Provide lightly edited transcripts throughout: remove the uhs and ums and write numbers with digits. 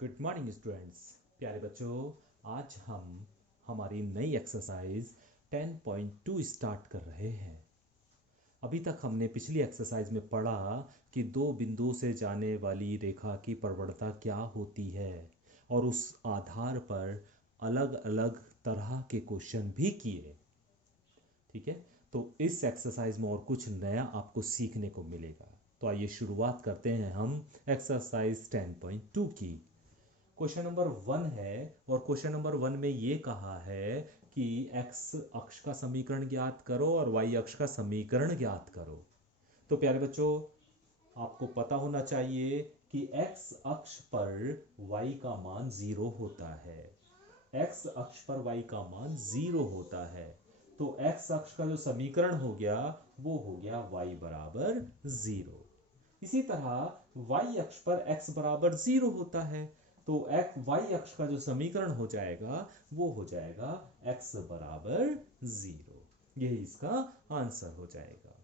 Good morning students. प्यारे बच्चों, आज हम हमारी नई एक्सरसाइज 10.2 स्टार्ट कर रहे हैं। अभी तक हमने पिछली एक्सरसाइज में पढ़ा कि दो बिंदुओं से जाने वाली रेखा की प्रवणता क्या होती है और उस आधार पर अलग अलग तरह के क्वेश्चन भी किए। ठीक है, तो इस एक्सरसाइज में और कुछ नया आपको सीखने को मिलेगा। तो आइए शुरुआत करते हैं हम एक्सरसाइज 10.2 की। क्वेश्चन नंबर 1 है और क्वेश्चन नंबर 1 में ये कहा है कि एक्स अक्ष का समीकरण ज्ञात करो और वाई अक्ष का समीकरण ज्ञात करो। तो प्यारे बच्चों, आपको पता होना चाहिए कि एक्स अक्ष पर वाई का मान 0 होता है। एक्स अक्ष पर वाई का मान 0 होता है। तो एक्स अक्ष का जो समीकरण हो गया वो हो गया वाई बराबर 0। इसी तरह वाई अक्ष पर x बराबर 0 होता है। तो एक्स वाई अक्ष का जो समीकरण हो जाएगा वो हो जाएगा x बराबर 0। यही इसका आंसर हो जाएगा।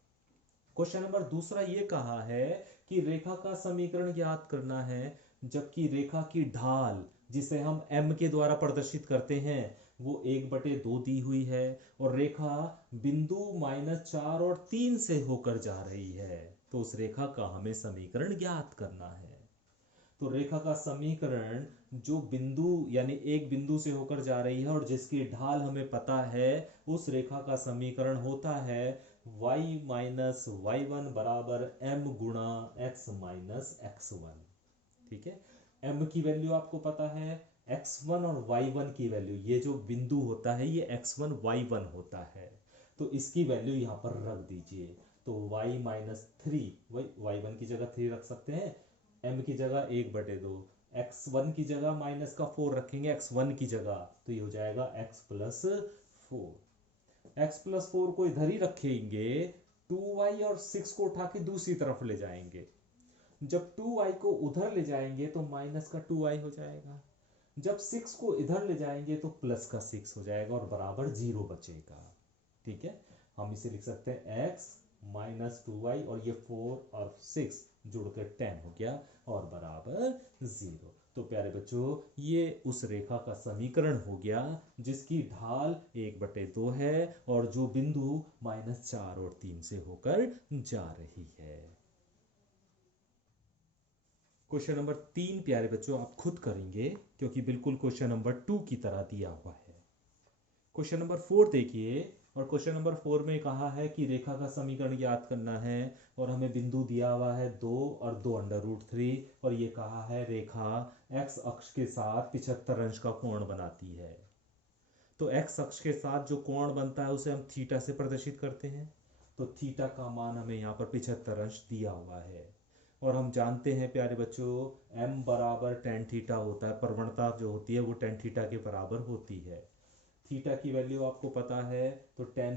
क्वेश्चन नंबर दूसरा ये कहा है कि रेखा का समीकरण ज्ञात करना है, जबकि रेखा की ढाल जिसे हम m के द्वारा प्रदर्शित करते हैं वो 1/2 दी हुई है और रेखा बिंदु -4 और 3 से होकर जा रही है। तो उस रेखा का हमें समीकरण ज्ञात करना है। तो रेखा का समीकरण जो बिंदु यानी एक बिंदु से होकर जा रही है और जिसकी ढाल हमें पता है, उस रेखा का समीकरण होता है y माइनस वाई वन बराबर m गुणा x माइनस एक्स वन। ठीक है, m की वैल्यू आपको पता है, x1 और y1 की वैल्यू, ये जो बिंदु होता है ये x1 y1 होता है। तो इसकी वैल्यू यहाँ पर रख दीजिए। तो y minus three, y one की जगह 3 रख सकते हैं, m की जगह 1/2, x1 की जगह माइनस का 4 रखेंगे x1 की जगह, तो ये हो जाएगा x प्लस 4। x प्लस 4 को इधर ही रखेंगे, 2y और 6 को उठा के दूसरी तरफ ले जाएंगे। जब 2y को उधर ले जाएंगे तो माइनस का 2y हो जाएगा। जब 6 को इधर ले जाएंगे तो प्लस का 6 हो जाएगा और बराबर 0 बचेगा। ठीक है, हम इसे लिख सकते हैं x माइनस 2y और ये 4 और 6 जुड़कर 10 हो गया और बराबर 0। तो प्यारे बच्चों, ये उस रेखा का समीकरण हो गया जिसकी ढाल 1/2 है और जो बिंदु -4 और 3 से होकर जा रही है। क्वेश्चन नंबर 3 प्यारे बच्चों आप खुद करेंगे क्योंकि बिल्कुल क्वेश्चन नंबर 2 की तरह दिया हुआ है। क्वेश्चन नंबर 4 देखिए, और क्वेश्चन नंबर 4 में कहा है कि रेखा का समीकरण ज्ञात करना है और हमें बिंदु दिया हुआ है 2 और 2√3 और ये कहा है रेखा x अक्ष के साथ 75 अंश का कोण बनाती है। तो x अक्ष के साथ जो कोण बनता है उसे हम थीटा से प्रदर्शित करते हैं। तो थीटा का मान हमें यहाँ पर 75 अंश दिया हुआ है और हम जानते हैं प्यारे बच्चों m बराबर टेन थीटा होता है। प्रवणता जो होती है वो टेन थीटा के बराबर होती है। थीटा की वैल्यू आपको पता है, तो टेन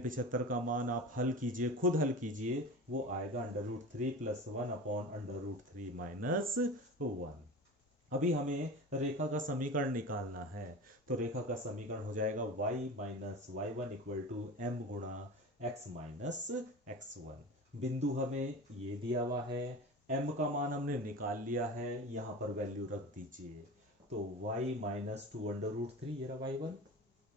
75 का मान आप हल कीजिए, खुद हल कीजिए, वो आएगा √3 + 1 अपॉन √3 माइनस 1। अभी हमें रेखा का समीकरण निकालना है। तो रेखा का समीकरण हो जाएगा y minus y one equal to m गुणा x माइनस एक्स वन। बिंदु हमें ये दिया हुआ है, m का मान हमने निकाल लिया है, यहाँ पर वैल्यू रख दीजिए। तो y माइनस 2√3 ये रहा वाई वन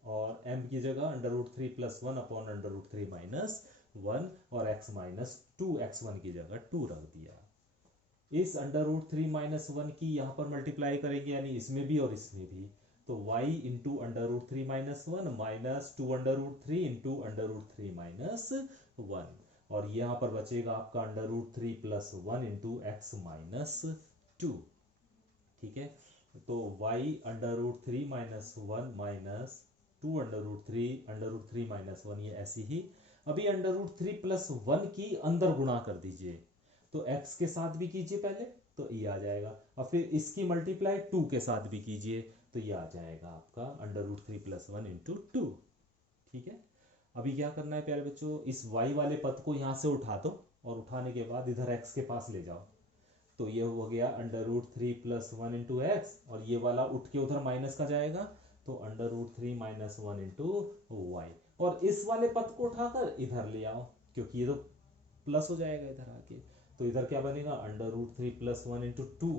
और m की जगह √3 + 1 अपॉन √3 माइनस 1 और x माइनस 2x1 की जगह 2 रख दिया। इस √3 माइनस 1 की यहाँ पर मल्टीप्लाई करेंगे यानी इसमें भी और इसमें भी, तो y into √3 minus 1 minus 2√3 into √3 minus 1 और यहाँ पर बचेगा आपका √3 + 1 इंटू एक्स माइनस 2। ठीक है, तो y √3 माइनस 1 माइनस 2√3 माइनस 1 ये ऐसी ही। अभी √3 + 1 की अंदर गुणा कर दीजिए, तो x के साथ भी कीजिए पहले, तो ये आ जाएगा और फिर इसकी मल्टीप्लाई 2 के साथ भी कीजिए, तो ये आ जाएगा आपका √3 + 1 इंटू 2। ठीक है, अभी क्या करना है प्यारे बच्चों, इस y वाले पद को यहाँ से उठा दो और उठाने के बाद इधर x के पास ले जाओ। तो ये हो गया √3 + 1 इंटू एक्स और ये वाला उठ के उधर माइनस का जाएगा, तो √3 माइनस 1 इंटू वाई और इस वाले पद को उठाकर इधर ले आओ क्योंकि ये तो प्लस हो जाएगा इधर आके। तो इधर क्या बनेगा √3 + 1 इंटू 2,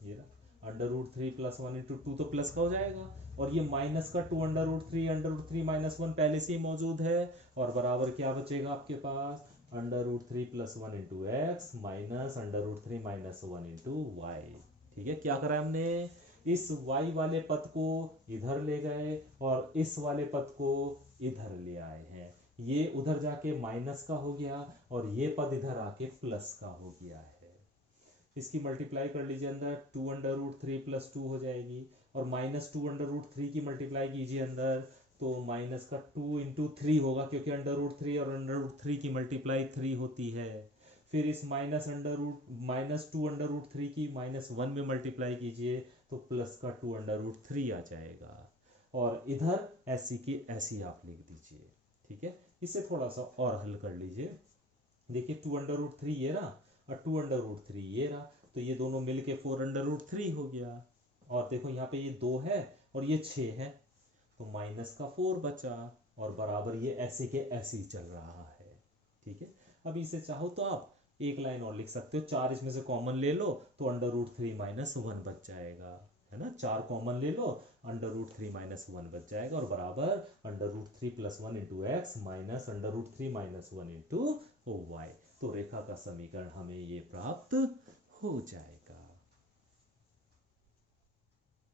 ये रहा, under root 3 plus 1 into two तो प्लस का हो जाएगा, और ये माइनस का 2 अंडर रूट 3 माइनस 1 पहले से ही मौजूद है, और बराबर क्या बचेगा आपके पास, under root 3 plus 1 into x minus under root 3 minus 1 into y. ठीक है, क्या करा हमने, इस y वाले पद को इधर ले गए और इस वाले पद को इधर ले आए हैं, ये उधर जाके माइनस का हो गया और ये पद इधर आके प्लस का हो गया है। इसकी मल्टीप्लाई कर लीजिए अंदर, 2 अंडर रूट 3 प्लस 2 हो जाएगी, और माइनस 2 अंडर रूट 3 की मल्टीप्लाई कीजिए अंदर, तो माइनस का 2 इंटू 3 होगा, क्योंकि अंडर रूट 3 और अंडर रूट 3 की मल्टीप्लाई 3 होती है। फिर इस माइनस 2 अंडर रूट 3 की -1 में मल्टीप्लाई कीजिए, तो प्लस का 2 अंडर रूट 3 आ जाएगा, और इधर ऐसी की ऐसी आप लिख दीजिए। ठीक है, इसे थोड़ा सा और हल कर लीजिए। देखिए 2 अंडर रूट 3 ये रहा और 2 अंडर रूट 3 ये रहा, तो ये दोनों मिलके 4 अंडर रूट 3 हो गया, और देखो यहाँ पे ये 2 है और ये 6 है, तो माइनस का 4 बचा, और बराबर ये ऐसे के ऐसे ही चल रहा है। ठीक है, अब इसे चाहो तो आप एक लाइन और लिख सकते हो, 4 इसमें से कॉमन ले लो तो अंडर रूट 3 माइनस 1 बच जाएगा, है ना, 4 कॉमन ले लो, अंडर रूट 3 माइनस 1 बच जाएगा, और बराबर under root 3 plus 1 into x minus under root 3 minus 1 into y. तो रेखा का समीकरण हमें ये प्राप्त हो जाएगा।